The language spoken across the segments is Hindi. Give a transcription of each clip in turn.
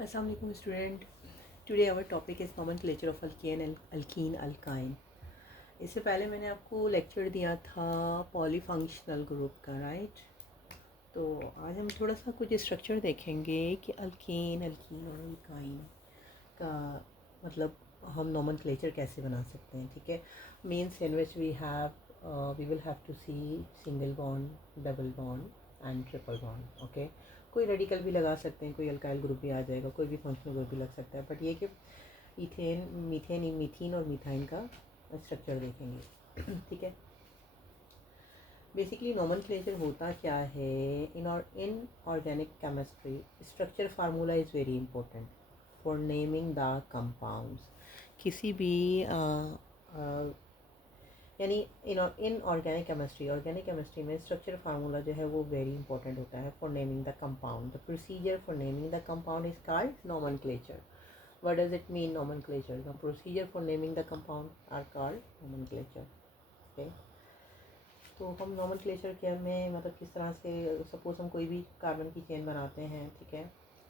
Assalamu alaikum student. Today our topic is nomenclature of alkane and alkene alkyne. इससे पहले मैंने आपको लेक्चर दिया था पॉलीफंक्शनल ग्रुप का, राइट? तो आज हम थोड़ा सा कुछ स्ट्रक्चर देखेंगे कि अल्केन अल्कीन और अल्काइन का मतलब हम नोमेनक्लेचर कैसे बना सकते हैं, ठीक है? Means in which we will have to see single bond, double bond and triple bond, okay? कोई रेडिकल भी लगा सकते हैं, कोई अल्काइल ग्रुप भी आ जाएगा, कोई भी फंक्शनल ग्रुप भी लग सकता है, बट ये कि मीथेन और मीथाइन का स्ट्रक्चर देखेंगे ठीक है? बेसिकली नोमेनक्लेचर होता क्या है? In organic chemistry structure formula is very important for naming the compounds. किसी भी यानी इन ऑर्गेनिक केमिस्ट्री में स्ट्रक्चर फार्मूला जो है वो वेरी इंपॉर्टेंट होता है for naming the compound. The procedure for naming the compound is called nomenclature. What does it mean, nomenclature? The procedure for naming the compound are called nomenclature. Okay. तो हम nomenclature के में मतलब किस तरह से, सपोज हम कोई भी कार्बन की चेन बनाते हैं, ठीक है,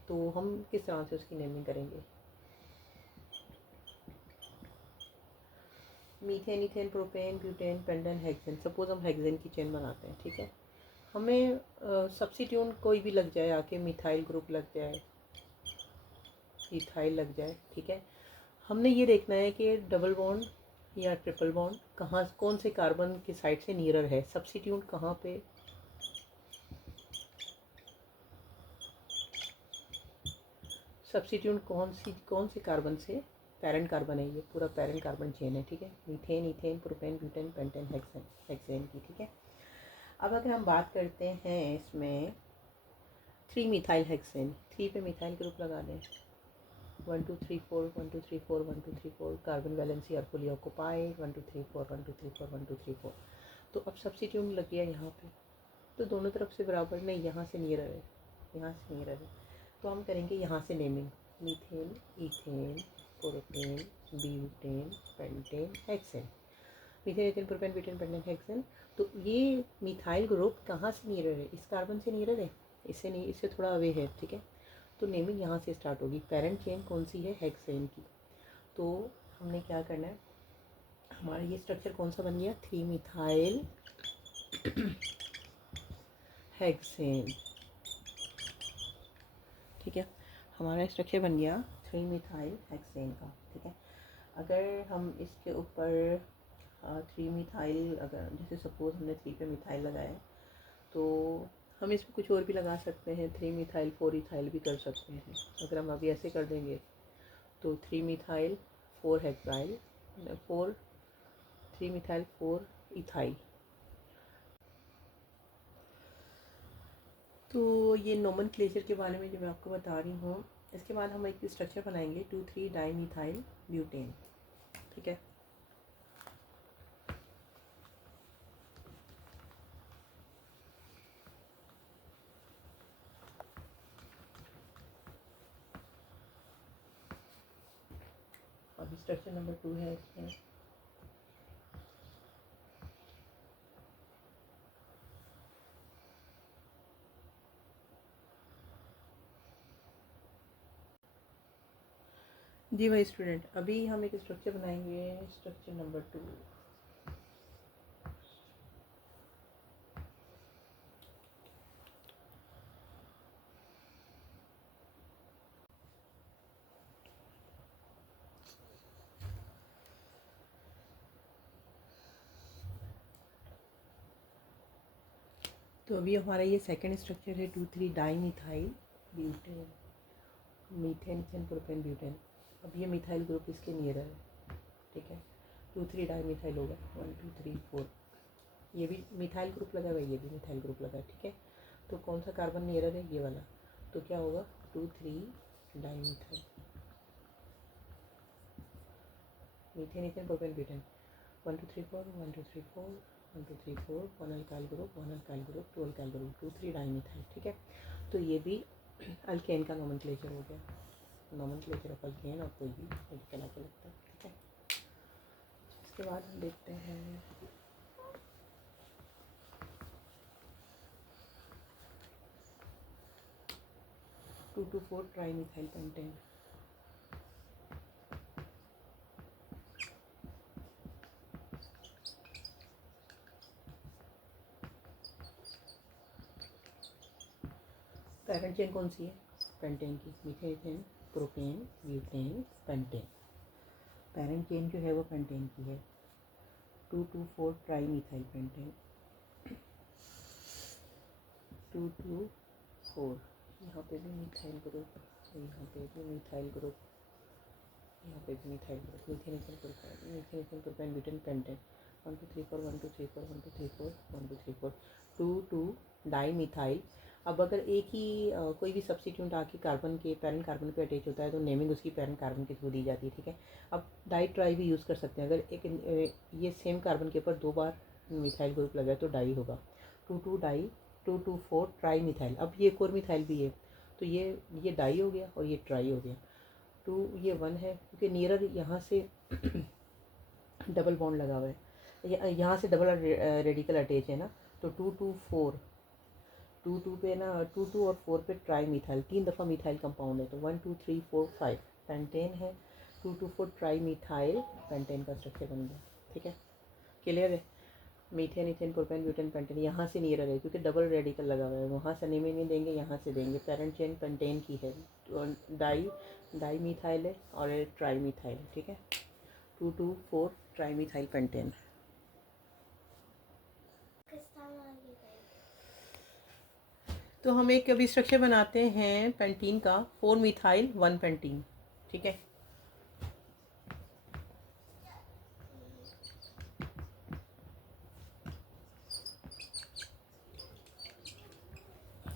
तो हम किस तरह से उसकी नेमिंग करेंगे? Methane, ethane, propane, butane, pentane, hexane. Suppose हम हेक्सेन की चेन बनाते हैं, ठीक है, हमें सब्स्टिट्यूट कोई भी लग जाए, आके मिथाइल ग्रुप लग जाए, इथाइल लग जाए, ठीक है. हमने ये देखना है कि डबल बॉन्ड या ट्रिपल बॉन्ड कहाँ, कौन से कार्बन की साइड से नियरर है, सब्स्टिट्यूट कहाँ पे, सब्स्टिट्यूट कौन से कार्बन से पेरेंट कार्बन है, ये पूरा पेरेंट कार्बन चेन है, ठीक है, methane, ethane, propane, butane, pentane, hexane की, ठीक है. अब अगर हम बात करते हैं इसमें 3 मिथाइल हेक्सेन, 3 पे मिथाइल ग्रुप लगा दें, 1 2 3 4 1 2 3 4 1 2 3 4 carbon valency are fully occupied, 1 2 3 4 1 2 3 4 1 2 3 4. तो अब सब्स्टिट्यूट लग गया यहाँ पे, तो दोनों तरफ से बराबर नहीं, यहाँ से नियरर है, यहाँ से नियरर है, तो हम करेंगे यहाँ से naming. Methane, ethane, propane, butane, pentane, hexane. Methane, ethane, propane, butane, pentane, hexane. तो ये मिथाइल ग्रुप कहाँ से नियरर है? इस कार्बन से नियरर है, इससे नहीं, इससे थोड़ा अवे है, ठीक है. तो नेमिंग यहाँ से स्टार्ट होगी. पेरेंट चेन कौन सी है? हेक्सेन की. तो हमने क्या करना है, हमारा ये स्ट्रक्चर कौन सा बन गया? 3 मिथाइल हेक्सेन, ठीक है. हमारा स्ट्रक्चर बन गया 3 मिथाइल हेक्सेन का, ठीक है. अगर हम इसके ऊपर 3 मिथाइल, अगर जैसे सपोज हमने 3 पे मिथाइल लगाया, तो हम इसमें कुछ और भी लगा सकते हैं. 3 मिथाइल 4 इथाइल भी कर सकते हैं. अगर हम अभी ऐसे कर देंगे तो 3 मिथाइल 4 हेक्साइल, 3 मिथाइल 4 इथाइल. तो ये नोमेनक्लेचर के बारे में जो मैं आपको बता रही हूँ. इसके बाद हम एक स्ट्रक्चर बनाएंगे 2,3 डाईमिथाइल ब्यूटेन, ठीक है. अभी स्ट्रक्चर नंबर 2 है इसमें. जी भाई स्टूडेंट, अभी हम एक स्ट्रक्चर बनाएंगे, स्ट्रक्चर नंबर 2. तो अभी हमारा ये सेकंड स्ट्रक्चर है 2,3 dimethyl butane, methane, ethane, propane, butane. अब ये मिथाइल ग्रुप इसके नियर है, ठीक है. 2,3 डाईमिथाइल होगा, 1 2 3 4. ये भी मिथाइल ग्रुप लगा हुआ है, ये भी मिथाइल ग्रुप लगा है, ठीक है. तो कौन सा कार्बन नियर है? ये वाला. तो क्या होगा? 2,3 dimethyl, methane, ethane, propane, butane. 1 2 3 4 1 2 3 4 1 2 3 4 1 alkyl group, 1 alkyl group, 2 alkyl group, 2,3 dimethyl, ठीक है. तो ये भी अल्केन का नोमेनक्लेचर हो गया. नोमेनक्लेचर ऑफ अल्केन, और कोई भी मेडिकल आके लगता है, ठीक है. इसके बाद हम देखते हैं 2,2,4 ट्राईमिथाइल पेंटेन। पैरेंट चेन कौन सी है? पेंटेन की। Methane, ethane, propane, butane, pentane. Parent chain जो है वो पेंटेन की है। 2,2,4 ट्राईमिथाइल पेंटेन। 2,2,4। यहाँ पे भी मिथाइल ग्रुप, यहाँ पे भी मिथाइल ग्रुप, यहाँ पे भी methyl group. Methane, ethane, propane, methane, ethane, propane, butane, pentane. 1 2 3 4 1 2 3 4 1 2 3 4 1 2 3 4 2 di methyl. अब अगर एक ही कोई भी सब्स्टिट्यूट आके कार्बन के पैरेंट कार्बन पे अटैच होता है तो नेमिंग उसकी पैरेंट कार्बन के थ्रू दी जाती है, ठीक है। अब डाई ट्राई भी यूज़ कर सकते हैं। अगर एक ये सेम कार्बन के ऊपर 2 बार मिथाइल ग्रुप लगा है तो डाई होगा। 2 डाई, 2,2,4 ट्राई मिथाइल। अब ये एक और मिथाइल भी है तो ये डाई हो गया और ये ट्राई हो गया। 2 ये 1 है क्योंकि नियरर यहाँ से डबल बॉन्ड लगा हुआ है, यहाँ से डबल रेडिकल अटैच है ना, तो 2,2,4 2 पे ना 2 और 4 पे ट्राई मिथाइल, 3 दफ़ा मिथाइल कंपाउंड है तो 1 2 3 4 5 पेंटेन है। 2,2,4 ट्राई मिथाइल पेंटेन का स्ट्रक्चर बन गया, ठीक है। क्लियर है। Methane, ethane, propane, butane, pentane यहाँ से नियरर है क्योंकि डबल रेडिकल लगा हुआ है, वहाँ से नहीं देंगे, यहाँ से देंगे। पैरेंट चेन पेंटेन की है, डाई मिथाइल है और ट्राई मिथाइल, ठीक है। 2,2,4 ट्राई मिथाइल पेंटेन। तो हम एक अभी स्ट्रक्चर बनाते हैं पेंटीन का, 4 मिथाइल 1 पेंटीन, ठीक है।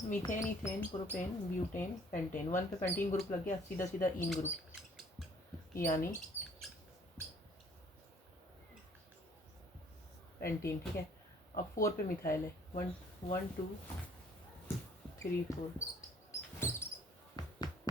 Methane, ethane, propane, butane, pentane. 1 पे पेंटीन ग्रुप लग गया, सीधा सीधा इन ग्रुप यानी पेंटीन, ठीक है। अब 4 पे मिथाइल है, 1 2 3 4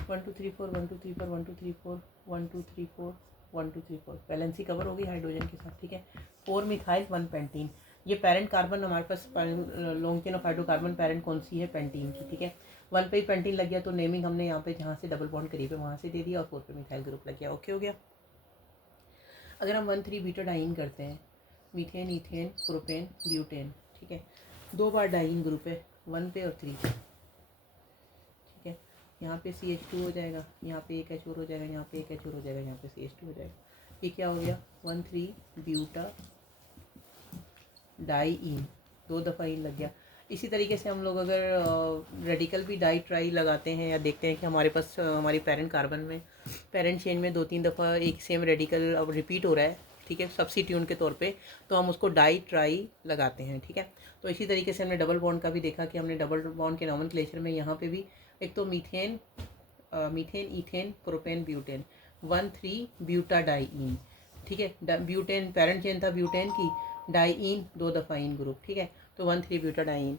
1 2 3 4 1 2 3 4 1 2 3 4 1 2 3 4 1 2 3 4 बैलेंसी कवर हो गई हाइड्रोजन के साथ, ठीक है। 4 मिथाइल 1 पेंटीन। ये पैरेंट कार्बन हमारे पास long chain of hydrocarbon parent कौन सी है? पेंटीन की, ठीक है। 1 पे ही पेंटीन लग गया तो नेमिंग हमने यहाँ पे जहाँ से डबल बॉन्ड करीब है वहाँ से दे दिया और 4 पे मिथाइल ग्रुप लग गया, ओके हो गया। अगर हम 1 3 बीटाडाइन करते हैं, मीथेन, इथेन, प्रोपेन, ब्यूटेन, ठीक है। 2 बार डाइन ग्रुप है, 1 पे और 3 पे, ठीक है। यहाँ पे CH2 हो जाएगा, यहाँ पे एक H और हो जाएगा, यहाँ पे एक H और हो जाएगा, यहाँ पे CH2 हो जाएगा। ये क्या हो गया? 1 3 ब्यूटा डाई इन, 2 दफ़ा इन लग गया। इसी तरीके से हम लोग अगर रेडिकल भी डाई ट्राई लगाते हैं या देखते हैं कि हमारे पास हमारी पैरेंट कार्बन में पैरेंट चेन में 2-3 दफ़ा एक सेम रेडिकल अब रिपीट हो रहा है, ठीक है, सब्स्टिट्यूट के तौर पे, तो हम उसको डाई ट्राई लगाते हैं, ठीक है। तो इसी तरीके से हमने डबल बॉन्ड का भी देखा कि हमने डबल बॉन्ड के नॉमेनक्लेचर में यहाँ पे भी एक तो methane, ethane, propane, butane, 1 3 butadiene, ठीक है। ब्यूटेन पैरेंट चेन था ब्यूटेन की, डाई इन 2 दफ़ा इन ग्रुप, ठीक है। तो 1 3 ब्यूटाडाइन।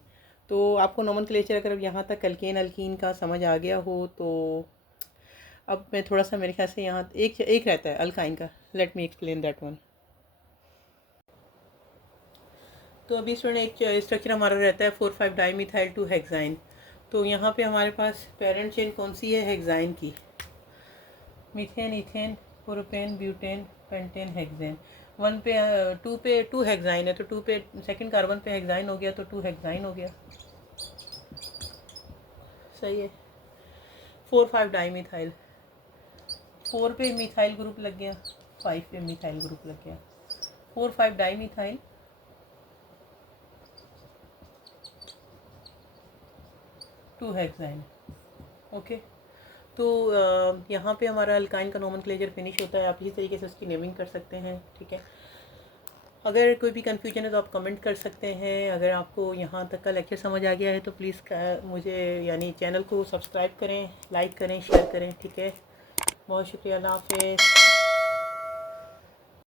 तो आपको नॉमेनक्लेचर अगर यहाँ तक अल्केन अल्कीन का समझ आ गया हो तो अब मैं थोड़ा सा, मेरे ख्याल से यहाँ एक रहता है अल्काइन का, let me explain that one. तो अभी स्टूडेंट एक स्ट्रक्चर हमारा रहता है 4,5 डाईमिथाइल 2 हेक्साइन। तो यहाँ पे हमारे पास पैरेंट चेन कौन सी है? हेक्साइन की। Methane, ethane, propane, butane, pentane, hexane. 1 पे 2 पे 2 हेक्साइन है तो 2 पे सेकंड कार्बन पे हेक्साइन हो गया तो 2 हेक्साइन हो गया, सही है। 4 5 डाईमिथाइल, 4 पे मिथाइल ग्रुप लग गया, 5 पे मिथाइल ग्रुप लग गया। 4 5 डाईमिथाइल, 2 हेक्साइन, ओके। तो यहाँ पे हमारा अल्काइन का नॉमेनक्लेचर फिनिश होता है। आप इसी तरीके से उसकी नेमिंग कर सकते हैं, ठीक है। अगर कोई भी कन्फ्यूजन है तो आप कमेंट कर सकते हैं। अगर आपको यहाँ तक का लेक्चर समझ आ गया है तो प्लीज़ मुझे यानी चैनल को सब्सक्राइब करें, लाइक करें, शेयर करें, ठीक है। बहुत शुक्रिया, अल्लाह हाफ़िज़।